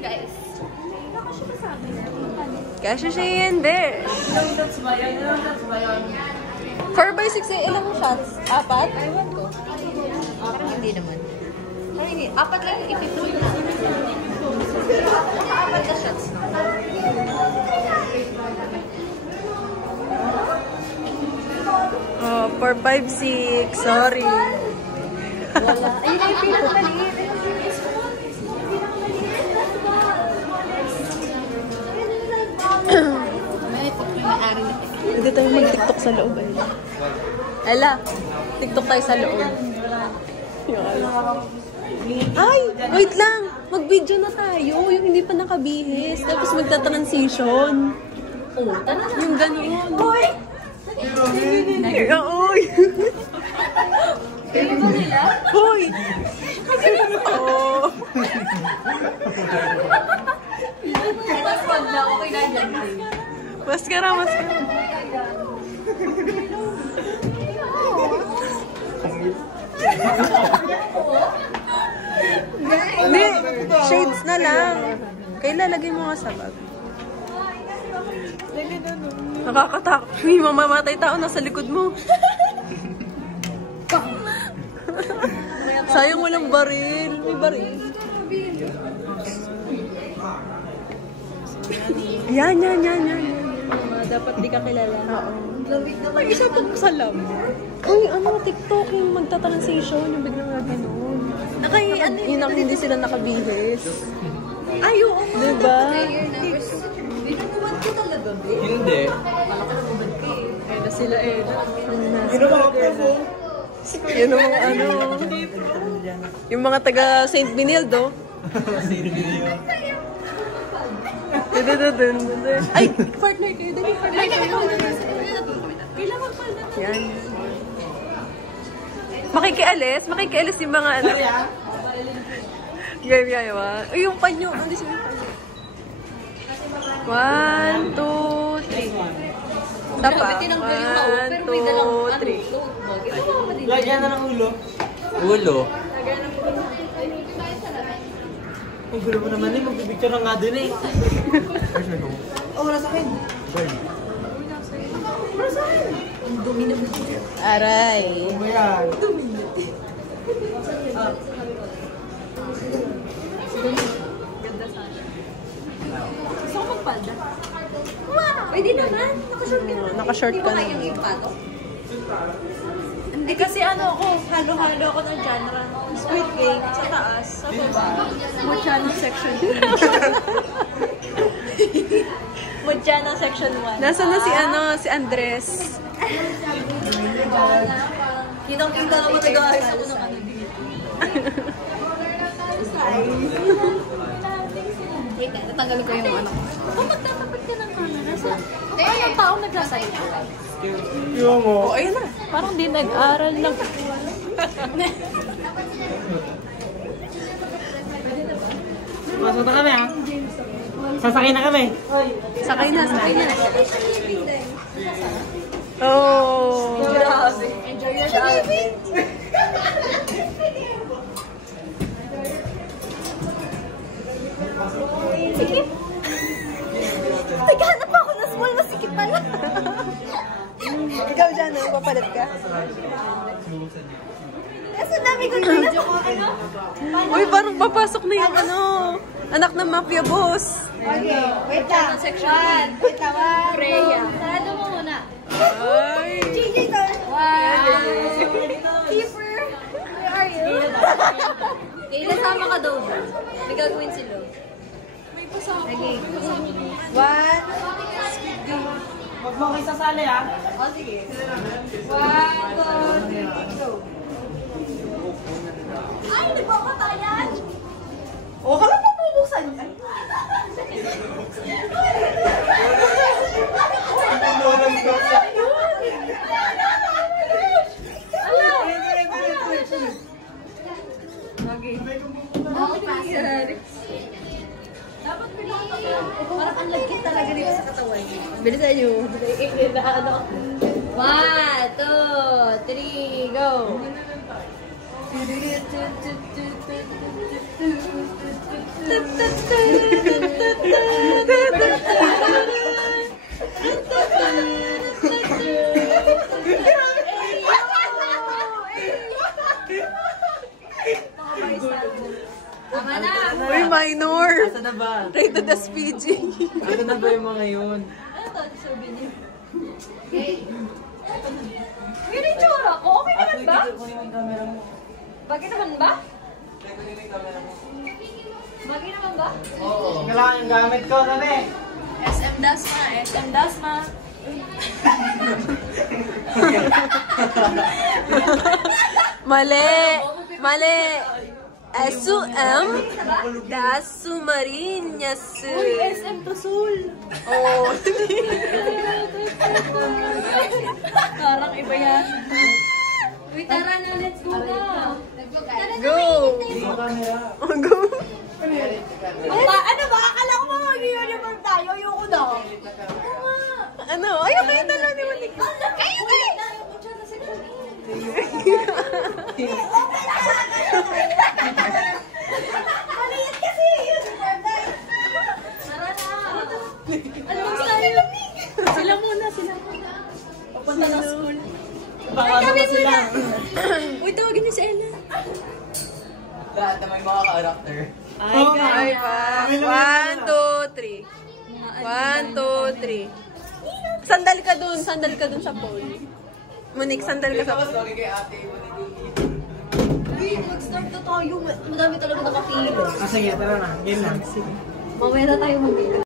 guys. Kasha siya yan, besh. 4x6 ilang shots? 4? Ewan ko. Parang hindi naman. Parang hindi. 4 lang yung ipipin. Naka-4 na shots. 4, 5, 6. Sorry. Wala. Ayun na yung pinakamaliit. Hindi tayo mag-tiktok sa loob. Ella, tiktok tayo sa loob. Ay, wait lang. Mag-video na tayo. Yung hindi pa nakabihis. Tapos magta-transition. Oh, tara na. Yung gano'n. Hoy! Uy! Kayo ba nila? Hoy! Oh! Mas pag na okay na dyan. Maskara, maskara. Hindi, shades na lang. Kailan lagay mo nga sa bag? Nakakatakot. May mamamatay tao nasa likod mo. Sayang walang baril. May baril. Yan. Dapat di ka kilala. Oo. Ay, isa pag salam. Uy, TikTok yung magta-transition, yung biglang na gano'n. Yun ang hindi sila nakabihis. Ay, oo. Diba? Binutuwan ko talaga, babe. Hindi. Malakasubad ka eh. Eda sila, Eda. Yun ang mga promo. Yun ang mga yung mga taga St. Benildo. Ay, partner kayo. Dali, partner kayo. Kailangan pala. Yan. Makikialis yung mga ano. Gaya. Uy, yung panyo. Andi siya yung panyo. 1, 2, 3. Tapa. 1, 2, 3. Lagyan na ng ulo. Ulo? Ang gulo mo naman eh. Magbibigyan na nga din eh. Oh, wala sa akin. Wala sa akin. Ang dumi na mo. Aray. Ano ba yan? Dumi na. Ganda sana. Gusto ko magpalda. Wow! Pwede naman. Nakashort ka naman. Nakashort ka naman. Hindi ba kayong impato? Hindi kasi halo-halo ako ng genre. Squid Game sa taas, sa baba. Mochano section 2. Mochano section 1. Nasaan na si Andres? Kitang-kita naman nag-aayos ako ng ano dito. Wait na, natanggalin ko yung ano ko. Kung magtatapat ka ng camera, anong taong nagsasalita? Yung mo. Oh, ayun na. Parang di nag-aral lang. Masok na kami ah. Sasakay na kami. Sakay na. Oh. Enjoy your driving. Sikip. Naghanap ako ng small, masikip pala. Ikaw dyan, papalit ka? Kasi dami ko video ko, ano? Uy, parang papasok na yung anak ng mafia boss. Okay, wait lang. Section 1. Wait lang, 1. Freya. Sarado mo muna. Ay. JJ, turn. 1. Keeper. Where are you? Kailan sama ka daw? May gagawin sila. May pasama. Okay. 1. Huwag mo kayo sasali ah. O, sige. 1, 2, 3, go. Ay, nagpapatayan! Oh, kala mo bubuksan yan. Dapat parang ang lagkit talaga dito sa katawan. Bilisan nyo. 1, 2, 3, go! Uy, minor. Asa na ba? Rated as PG. Asa na ba yung mga yun? Ano to? Souvenir. Pero yung tsura ko, okay naman ba? Kunin mo yung camera mo. Bagay naman ba? Kunin mo yung camera mo. Bagay naman ba? Oo. Kailangan yung gamit ko, dali. SM Dasma, SM Dasma. Mali. Mali. SUM Dasumariñas. Uy, SM Tusul. Oh. Parang iba yan. Uy, tara na, let's go na. Go. Yung camera. Go. Ano ba? Akala ko mag-uniform tayo. Ayoko na. Ano? Ayaw kayo talo ni Malik. Kayo kayo! Maliit kasi yun. Tara na. Ano bang tayo? Sila muna, sila muna. Papunta na school. Baka naman sila. Uy, tawagin niyo si Ella. Lahat na may mga character. Ay, pa. 1, 2, 3. 1, 2, 3. Sandal ka dun sa pole. Monique, sandal ka sa pole. Sorry kay ate. Uy, mag-start na tayo. Madami talaga nakapila. Sige, tara na. Game na. Mamaya na tayo mag